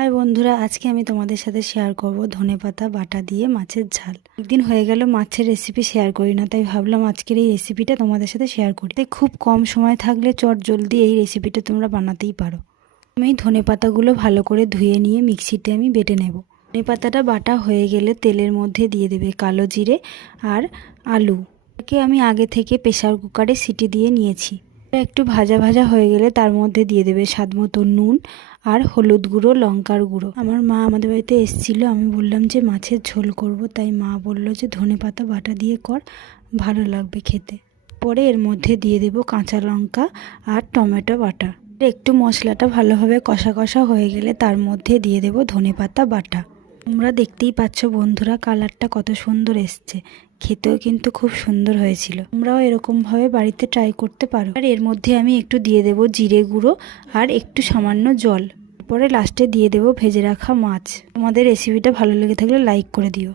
High বন্ধুরা, আজকে আমি তোমাদের সাথে শেয়ার করব ধনেপাতা বাটা দিয়ে মাছের ঝাল। একদিন হয়ে গেল মাছের রেসিপি শেয়ার করি না, তাই ভাবলাম আজকের এই রেসিপিটা তোমাদের সাথে শেয়ার করি। তাই খুব কম সময় থাকলে চট জলদি এই রেসিপিটা তোমরা বানাতেই পারো। আমি ধনেপাতাগুলো ভালো করে ধুয়ে নিয়ে মিক্সিতে আমি বেটে নেব। ধনেপাতাটা বাটা হয়ে গেলে তেলের মধ্যে দিয়ে দেবে কালো জিরে আর আলু। এটাকে আমি আগে থেকে প্রেসার কুকারে সিটি দিয়ে নিয়েছি। একটু ভাজা ভাজা হয়ে গেলে তার মধ্যে দিয়ে দেবে স্বাদ মতো নুন আর হলুদ গুঁড়ো, লঙ্কার গুঁড়ো। আমার মা আমাদের বাড়িতে এসেছিলো, আমি বললাম যে মাছের ঝোল করব, তাই মা বলল যে ধনেপাতা বাটা দিয়ে কর, ভালো লাগবে খেতে। পরে এর মধ্যে দিয়ে দেব কাঁচা লঙ্কা আর টমেটো বাটা। একটু মশলাটা ভালোভাবে কষা কষা হয়ে গেলে তার মধ্যে দিয়ে দেব ধনেপাতা বাটা। তোমরা দেখতেই পাচ্ছ বন্ধুরা, কালারটা কত সুন্দর এসছে, খেতেও কিন্তু খুব সুন্দর হয়েছিল। তোমরাও এরকমভাবে বাড়িতে ট্রাই করতে পারো। আর এর মধ্যে আমি একটু দিয়ে দেব জিরে গুঁড়ো আর একটু সামান্য জল। পরে লাস্টে দিয়ে দেব ভেজে রাখা মাছ। তোমাদের রেসিপিটা ভালো লেগে থাকলে লাইক করে দিও।